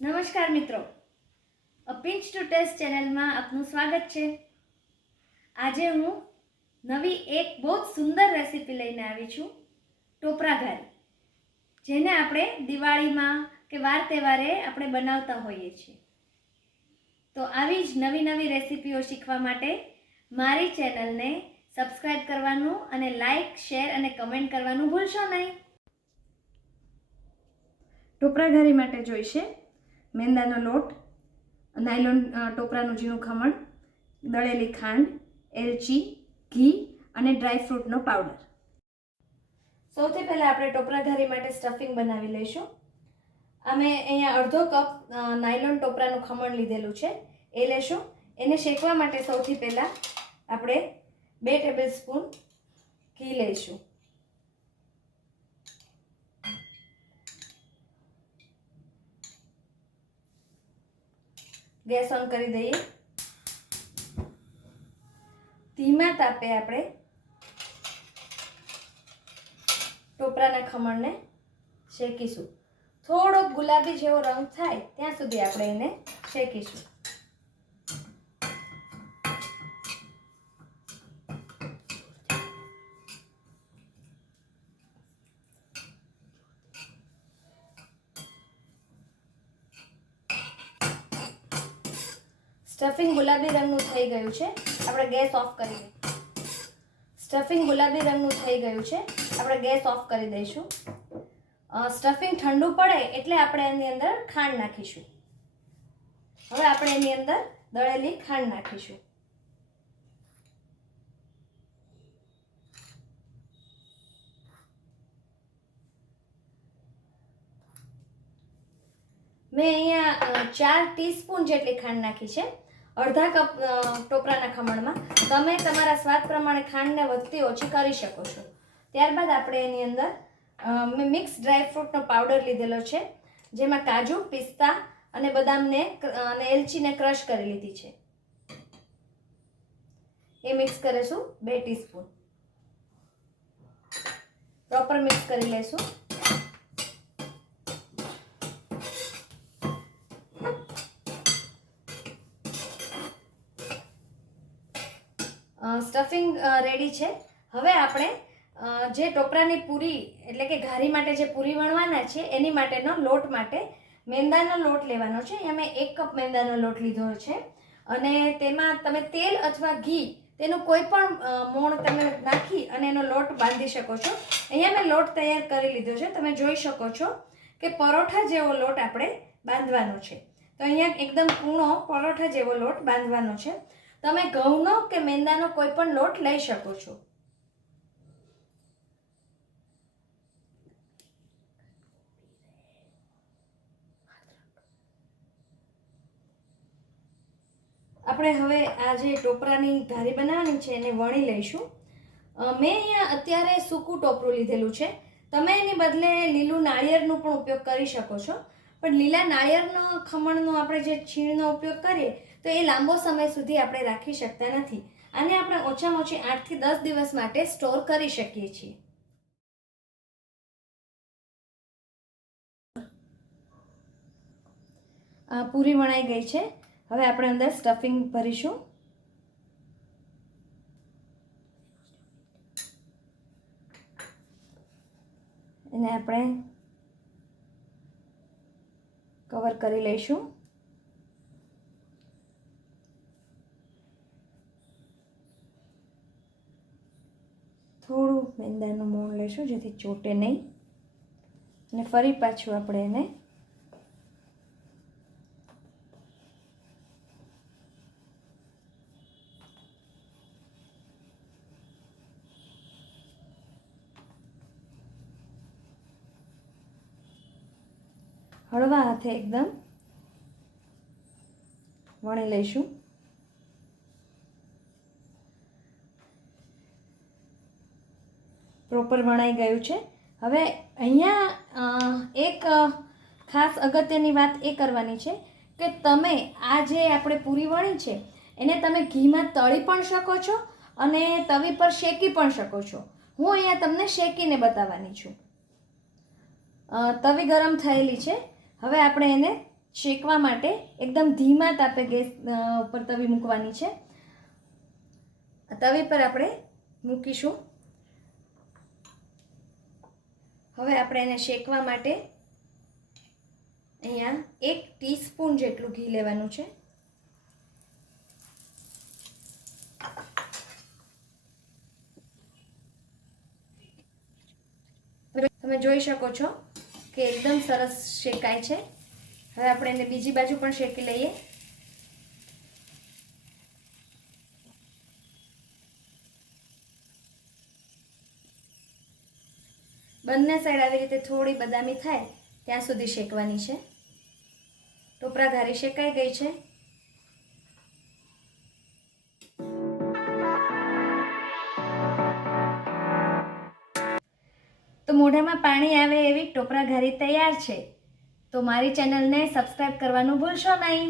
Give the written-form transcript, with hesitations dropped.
નમસ્કાર મિત્રો, અ pinch two test ચેનલમાં આપનું સ્વાગત છે। આજે હું નવી એક બહુ જ સુંદર રેસીપી લઈને આવી છું, ટોપરા ઘારી, જેને આપણે દિવાળીમાં કે વાર તહેવારે આપણે બનાવતા હોઈએ છીએ। તો આવી જ નવી નવી રેસીપીઓ શીખવા માટે મારી ચેનલને સબસ્ક્રાઈબ કરવાનું અને લાઈક, શેર અને કમેન્ટ કરવાનું ભૂલશો નહીં। ટોપરા ઘારી માટે જોઈશે મેંદાનો લોટ, નાયલોન ટોપરાનું ઝીણું ખમણ, દળેલી ખાંડ, એલચી, ઘી અને ડ્રાયફ્રૂટનો પાવડર। સૌથી પહેલાં આપણે ટોપરા ઘારી માટે સ્ટફિંગ બનાવી લઈશું। અમે અહીંયા અડધો કપ નાયલોન ટોપરાનું ખમણ લીધેલું છે, એ લેશું। એને શેકવા માટે સૌથી પહેલાં આપણે 2 ટેબલસ્પૂન ઘી લઈશું। ગેસ ઓન કરી દઈએ। ધીમા તાપે આપણે ટોપરાના ખમણને શેકીશું। થોડો ગુલાબી જેવો રંગ થાય ત્યાં સુધી આપણે એને શેકીશું। સ્ટફિંગ ગુલાબી રંગનું થઈ ગયું છે, આપણે ગેસ ઓફ કરી દઈએ। સ્ટફિંગ ગુલાબી રંગનું થઈ ગયું છે, આપણે ગેસ ઓફ કરી દઈશું। સ્ટફિંગ ઠંડુ પડે એટલે આપણે એની અંદર ખાંડ નાખીશું। હવે આપણે એની અંદર દળેલી ખાંડ નાખીશું। મેં અહીંયા 4 ટીસ્પૂન જેટલી ખાંડ નાખી છે, અડધા કપ ટોપરાના ખમણમાં। તમે તમારા સ્વાદ પ્રમાણે ખાંડને વધતી ઓછી કરી શકો છો। ત્યારબાદ આપણે એની અંદર મેં મિક્સ ડ્રાયફ્રૂટનો પાવડર લીધેલો છે, જેમાં કાજુ, પિસ્તા અને બદામને અને એલચીને ક્રશ કરી લીધી છે, એ મિક્સ કરીશું। 2 ટીસ્પૂન પ્રોપર મિક્સ કરી લઈશું। સ્ટફિંગ રેડી છે। હવે આપણે જે ટોપરાની પૂરી એટલે કે ઘારી માટે જે પૂરી વણવાના છે એની માટેનો લોટ માટે મેંદાનો લોટ લેવાનો છે। અહીંયા મેં 1 કપ મેંદાનો લોટ લીધો છે અને તેમાં તમે તેલ અથવા ઘી તેનું કોઈ પણ મોણ તમે નાખી અને એનો લોટ બાંધી શકો છો। અહીંયા મેં લોટ તૈયાર કરી લીધો છે, તમે જોઈ શકો છો કે પરોઠા જેવો લોટ આપણે બાંધવાનો છે। તો અહીંયા એકદમ કૂણો પરોઠા જેવો લોટ બાંધવાનો છે। તમે ઘઉંનો કે મેંદાનો કોઈ પણ લોટ લઈ શકો છો। આપણે હવે આ જે ટોપરાની ઘારી બનાવવાની છે એને વણી લઈશું। મેં અહીંયા અત્યારે સૂકું ટોપરું લીધેલું છે, તમે એની બદલે લીલું નાળિયેરનો પણ ઉપયોગ કરી શકો છો, પણ લીલા નાળિયેરનો ખમણનો આપણે જે છીણનો ઉપયોગ કરીએ તો એ લાંબો સમય સુધી આપણે રાખી શકતા નથી। આને આપણે ઓછામાં ઓછી 8 થી 10 દિવસ માટે સ્ટોર કરી શકીએ છીએ। પૂરી વણાઈ ગઈ છે, હવે આપણે અંદર સ્ટફિંગ ભરીશું। એને આપણે કવર કરી લઈશું। થોડું મેંદાનું મોણ લઈશું જેથી ચોટે નહીં, અને ફરી પાછું આપણે એને હળવા હાથે એકદમ વણી લઈશું। પ્રોપર વણાઈ ગયું છે। હવે અહીંયા એક ખાસ અગત્યની વાત એ કરવાની છે કે તમે આ જે આપણે પૂરી વણી છે એને તમે ઘીમાં તળી પણ શકો છો અને તવી પર શેકી પણ શકો છો। હું અહીંયા તમને શેકીને બતાવવાની છું। તવી ગરમ થયેલી છે, હવે આપણે એને શેકવા માટે એકદમ ધીમા તાપે ગેસ ઉપર તવી મૂકવાની છે. તવી પર આપણે મૂકીશું. હવે આપણે એને શેકવા માટે અહીંયા 1 ટીસ્પૂન જેટલું ઘી લેવાનું છે. તમે જોઈ શકો છો કે એકદમ સરસ શેકાય છે. હવે આપણે એને બીજી બાજુ પણ શેકી લઈએ. બંને સાઈડ આવી રીતે થોડી બદામી થાય ત્યાં સુધી શેકવાની છે. ટોપરા ઘારી શેકાઈ ગઈ છે. તો મોઢામાં પાણી આવે એવી ટોપરા ઘારી તૈયાર છે. તો મારી ચેનલને સબસ્ક્રાઈબ કરવાનું ભૂલશો નહીં.